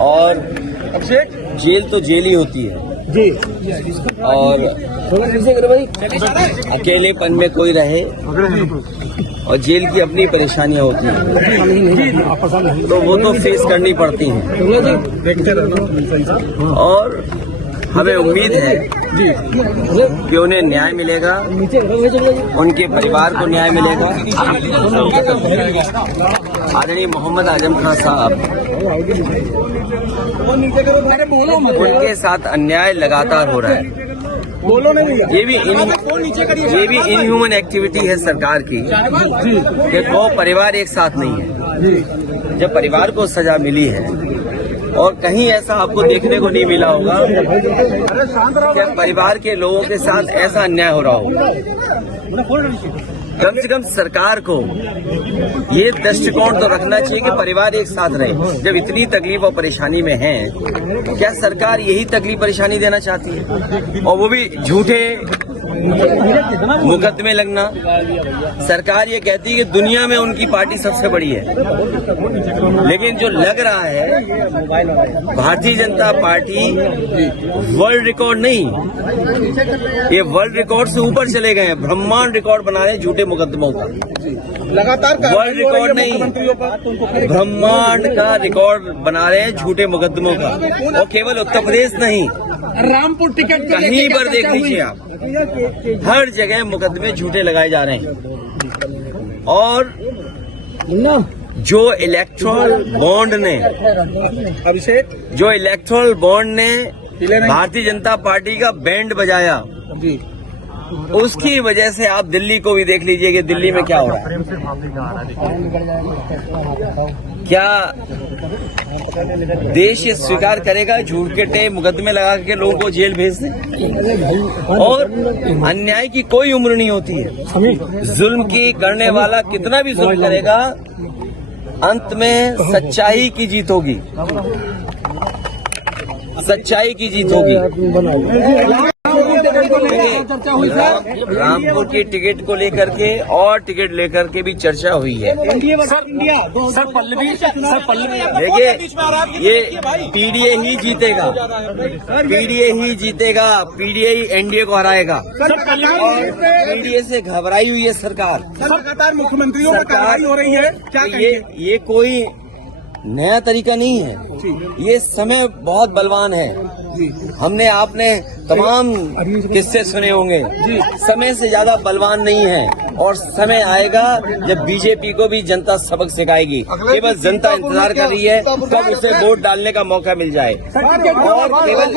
और जेल तो जेल ही होती है जी। और अकेलेपन में कोई रहे और जेल की अपनी परेशानियां होती हैं तो वो तो फेस करनी पड़ती हैं। और हमें उम्मीद है कि उन्हें न्याय मिलेगा, उनके परिवार को न्याय मिलेगा। आदरणीय मोहम्मद आजम खान साहब, उनके साथ अन्याय लगातार हो रहा है। ये भी इनह्यूमन एक्टिविटी है सरकार की कि दो परिवार एक साथ नहीं है। जब परिवार को सजा मिली है और कहीं ऐसा आपको देखने को नहीं मिला होगा कि परिवार के लोगों के साथ ऐसा अन्याय हो रहा होगा। कम से कम सरकार को ये दृष्टिकोण तो रखना चाहिए कि परिवार एक साथ रहे। जब इतनी तकलीफ और परेशानी में है, क्या सरकार यही तकलीफ परेशानी देना चाहती है? और वो भी झूठे मुकदमे लगना। सरकार ये कहती है कि दुनिया में उनकी पार्टी सबसे बड़ी है, लेकिन जो लग रहा है Bharatiya Janata party world record नहीं, ये वर्ल्ड रिकॉर्ड से ऊपर चले गए हैं। ब्रह्मांड रिकॉर्ड बना रहे हैं झूठे मुकदमों का। लगातार वर्ल्ड रिकॉर्ड नहीं, ब्रह्मांड का रिकॉर्ड बना रहे हैं झूठे मुकदमों का। और केवल उत्तर प्रदेश नहीं, रामपुर टिकट कहीं पर देख लीजिए आप, हर जगह मुकदमे झूठे लगाए जा रहे हैं। और जो इलेक्टोरल बॉन्ड ने भारतीय जनता पार्टी का बैंड बजाया, उसकी वजह से आप दिल्ली को भी देख लीजिए कि दिल्ली में क्या हो रहा है। क्या देश ये स्वीकार करेगा झूठे मुकदमे लगा के लोगों को जेल भेज दें? और अन्याय की कोई उम्र नहीं होती है। जुल्म की करने वाला कितना भी जुल्म करेगा, अंत में सच्चाई की जीत होगी, सच्चाई की जीत होगी। रामपुर की टिकट को लेकर के और टिकट लेकर के भी चर्चा हुई है। सर पल्लवी देखिए, ये पीडीए ही जीतेगा, पीडीए ही एनडीए को हराएगा। और पीडीए से घबराई हुई है सरकार। लगातार मुख्यमंत्रियों पर कार्रवाई हो रही है, क्या ये कोई नया तरीका नहीं है। ये समय बहुत बलवान है। हमने आपने तमाम किस्से सुने होंगे। समय से ज्यादा बलवान नहीं है। और समय आएगा जब बीजेपी को भी जनता सबक सिखाएगी। केवल जनता इंतजार कर रही है कब उसे वोट डालने का मौका मिल जाए। और केवल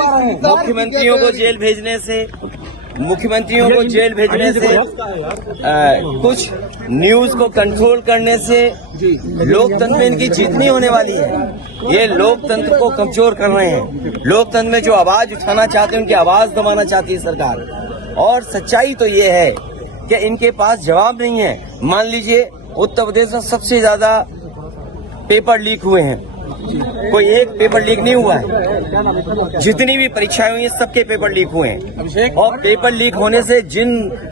मुख्यमंत्रियों को जेल भेजने से कुछ न्यूज को कंट्रोल करने से लोकतंत्र में इनकी जीत नहीं होने वाली है। ये लोकतंत्र को कमजोर कर रहे हैं। लोकतंत्र में जो आवाज उठाना चाहते हैं, उनकी आवाज दबाना चाहती है सरकार। और सच्चाई तो ये है कि इनके पास जवाब नहीं है। मान लीजिए उत्तर प्रदेश में सबसे ज्यादा पेपर लीक हुए हैं, कोई एक पेपर लीक नहीं हुआ है। जितनी भी परीक्षाएं हुई हैं सबके पेपर लीक हुए हैं। और पेपर लीक होने से जिन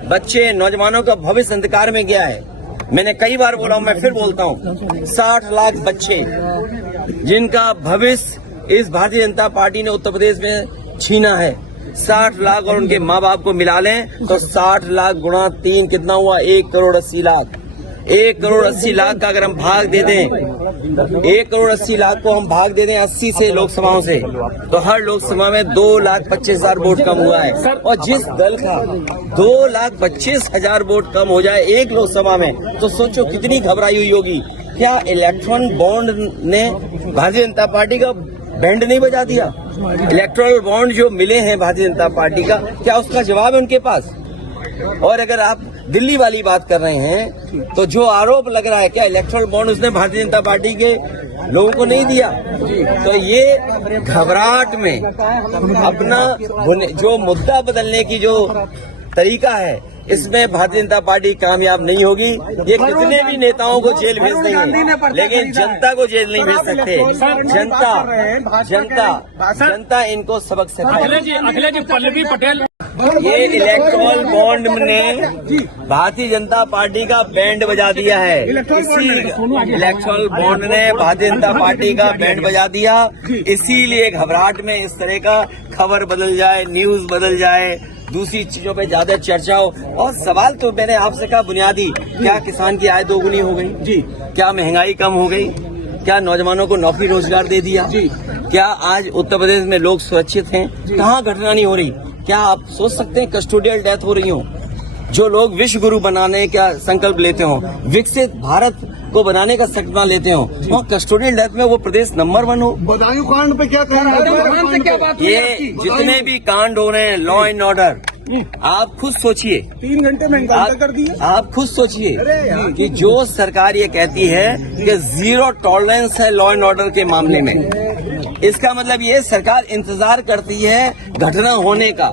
बच्चे नौजवानों का भविष्य अंधकार में गया है, मैंने कई बार बोला हूं, मैं फिर बोलता हूं, 60 लाख बच्चे जिनका भविष्य इस भारतीय जनता पार्टी ने उत्तर प्रदेश में छीना है। 60 लाख और उनके माँ बाप को मिला लें तो 60 लाख गुणा 3 कितना हुआ? 1 करोड़ 80 लाख। 1 करोड़ 80 लाख का अगर हम भाग दे दें, 1 करोड़ 80 लाख को हम भाग दे दें 80 से लोकसभाओं से, तो हर लोकसभा में 2,25,000 वोट कम हुआ है। और जिस दल का 2,25,000 वोट कम हो जाए एक लोकसभा में, तो सोचो कितनी घबराई हुई होगी। क्या इलेक्ट्रॉन बॉन्ड ने भारतीय जनता पार्टी का बैंड नहीं बजा दिया? इलेक्ट्रॉल बॉन्ड जो मिले हैं भारतीय जनता पार्टी का, क्या उसका जवाब है उनके पास? और अगर आप दिल्ली वाली बात कर रहे हैं, तो जो आरोप लग रहा है, क्या इलेक्ट्रल बॉन्ड उसने भारतीय जनता पार्टी के लोगों को नहीं दिया? तो ये घबराहट में अपना जो मुद्दा बदलने की जो तरीका है, इसमें भारतीय जनता पार्टी कामयाब नहीं होगी। ये कितने भी नेताओं को जेल भेज देंगे, लेकिन जनता को जेल नहीं भेज सकते। जनता इनको सबक सिखाएगी। अखिलेश जी, पल्लवी पटेल ये इलेक्टोरल बॉन्ड ने भारतीय जनता पार्टी का बैंड बजा दिया है। इसी इलेक्टोरल बॉन्ड ने भारतीय जनता पार्टी का बैंड बजा दिया, इसीलिए घबराहट में इस तरह का खबर बदल जाए, न्यूज बदल जाए, दूसरी चीजों पे ज्यादा चर्चा हो। और सवाल तो मैंने आपसे कहा बुनियादी, क्या किसान की आय दोगुनी हो गई जी? क्या महंगाई कम हो गई? क्या नौजवानों को नौकरी रोजगार दे दिया जी? क्या आज उत्तर प्रदेश में लोग सुरक्षित हैं? कहाँ घटना नहीं हो रही? क्या आप सोच सकते हैं कस्टोडियल डेथ हो रही हो? जो लोग विश्व गुरु बनाने का संकल्प लेते हो, विकसित भारत को बनाने का सपना लेते हो, वो कस्टोडियल डेथ में वो प्रदेश नंबर 1 हो। बदायूं कांड पे क्या कहना है? ये जितने भी कांड हो रहे हैं, लॉ एंड ऑर्डर, आप खुद सोचिए, 3 घंटे में कर दिए। आप खुद सोचिए कि जो सरकार ये कहती है कि 0 टॉलरेंस है लॉ एंड ऑर्डर के मामले में, इसका मतलब ये सरकार इंतजार करती है घटना होने का,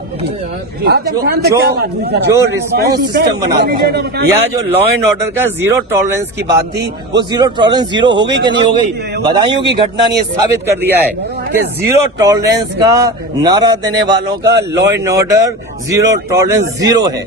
जो रिस्पांस सिस्टम बनाती है, या जो लॉ एंड ऑर्डर का 0 टॉलरेंस की बात थी, वो 0 टॉलरेंस 0 हो गई कि नहीं हो गई? बदायूं की घटना ने साबित कर दिया है कि 0 टॉलरेंस का नारा देने वालों का लॉ एंड ऑर्डर 0 टॉलरेंस 0 है।